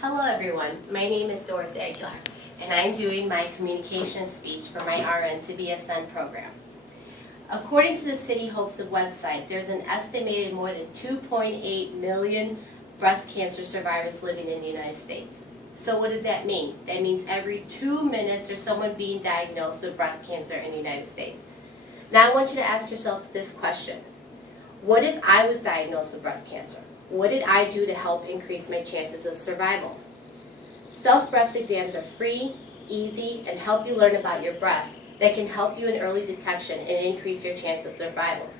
Hello everyone, my name is Doris Aguilar, and I'm doing my communication speech for my RN to BSN program. According to the City Hopes website, there's an estimated more than 2.8 million breast cancer survivors living in the United States. So what does that mean? That means every 2 minutes there's someone being diagnosed with breast cancer in the United States. Now I want you to ask yourself this question. What if I was diagnosed with breast cancer? What did I do to help increase my chances of survival? Self-breast exams are free, easy, and help you learn about your breast that can help you in early detection and increase your chance of survival.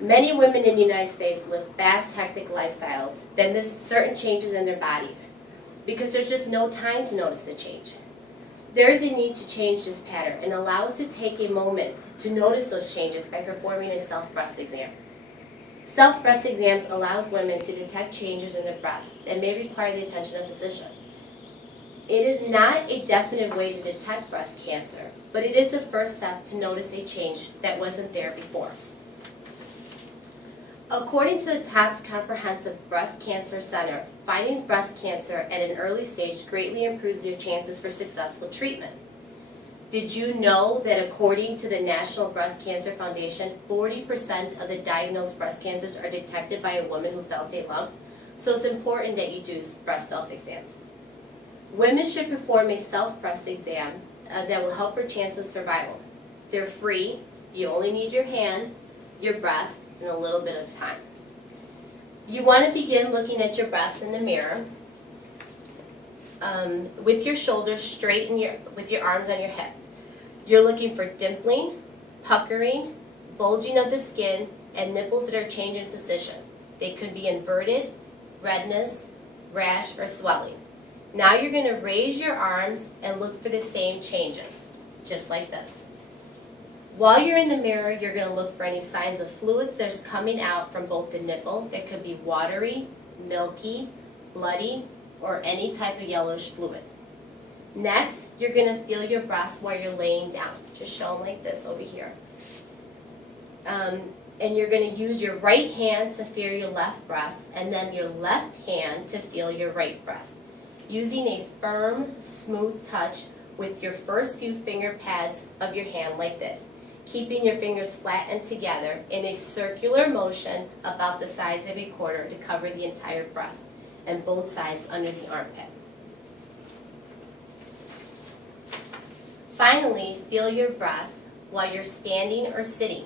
Many women in the United States live fast, hectic lifestyles that miss certain changes in their bodies because there's just no time to notice the change. There is a need to change this pattern and allow us to take a moment to notice those changes by performing a self-breast exam. Self-breast exams allow women to detect changes in their breasts that may require the attention of a physician. It is not a definitive way to detect breast cancer, but it is the first step to notice a change that wasn't there before. According to the TOPS Comprehensive Breast Cancer Center, finding breast cancer at an early stage greatly improves your chances for successful treatment. Did you know that according to the National Breast Cancer Foundation, 40% of the diagnosed breast cancers are detected by a woman who felt a lump? So it's important that you do breast self-exams. Women should perform a self-breast exam that will help her chance of survival. They're free. You only need your hand, your breast, and a little bit of time. You want to begin looking at your breasts in the mirror with your shoulders straight with your arms on your hip. You're looking for dimpling, puckering, bulging of the skin, and nipples that are changing position. They could be inverted, redness, rash, or swelling. Now you're going to raise your arms and look for the same changes, just like this. While you're in the mirror, you're going to look for any signs of fluids that's coming out from both the nipple. It could be watery, milky, bloody, or any type of yellowish fluid. Next, you're going to feel your breasts while you're laying down, just shown like this over here. And you're going to use your right hand to feel your left breast, and then your left hand to feel your right breast. Using a firm, smooth touch with your first few finger pads of your hand like this, keeping your fingers flattened together in a circular motion about the size of a quarter to cover the entire breast and both sides under the armpit. Finally, feel your breasts while you're standing or sitting.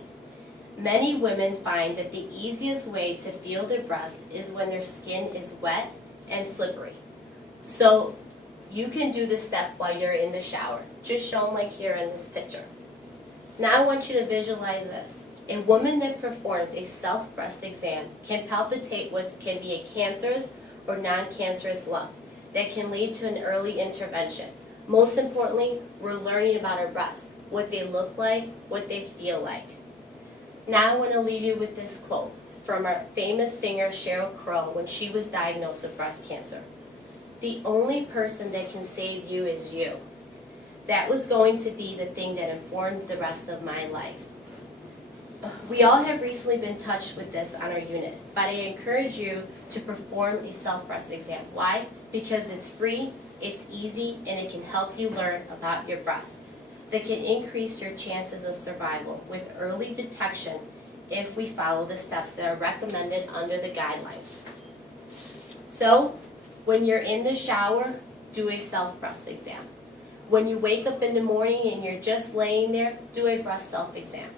Many women find that the easiest way to feel their breasts is when their skin is wet and slippery. So you can do this step while you're in the shower, just shown like here in this picture. Now I want you to visualize this. A woman that performs a self-breast exam can palpitate what can be a cancerous or non-cancerous lump that can lead to an early intervention. Most importantly, we're learning about our breasts, what they look like, what they feel like. Now I want to leave you with this quote from our famous singer Sheryl Crow when she was diagnosed with breast cancer. "The only person that can save you is you." That was going to be the thing that informed the rest of my life. We all have recently been touched with this on our unit, but I encourage you to perform a self-breast exam. Why? Because it's free, it's easy, and it can help you learn about your breast. That can increase your chances of survival with early detection if we follow the steps that are recommended under the guidelines. So, when you're in the shower, do a self-breast exam. When you wake up in the morning and you're just laying there, do a breast self-exam.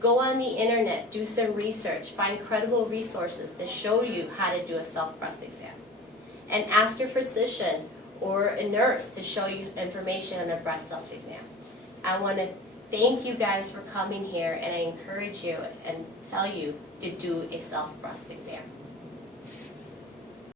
Go on the internet, do some research, find credible resources to show you how to do a self-breast exam. And ask your physician or a nurse to show you information on a breast self-exam. I want to thank you guys for coming here, and I encourage you and tell you to do a self-breast exam.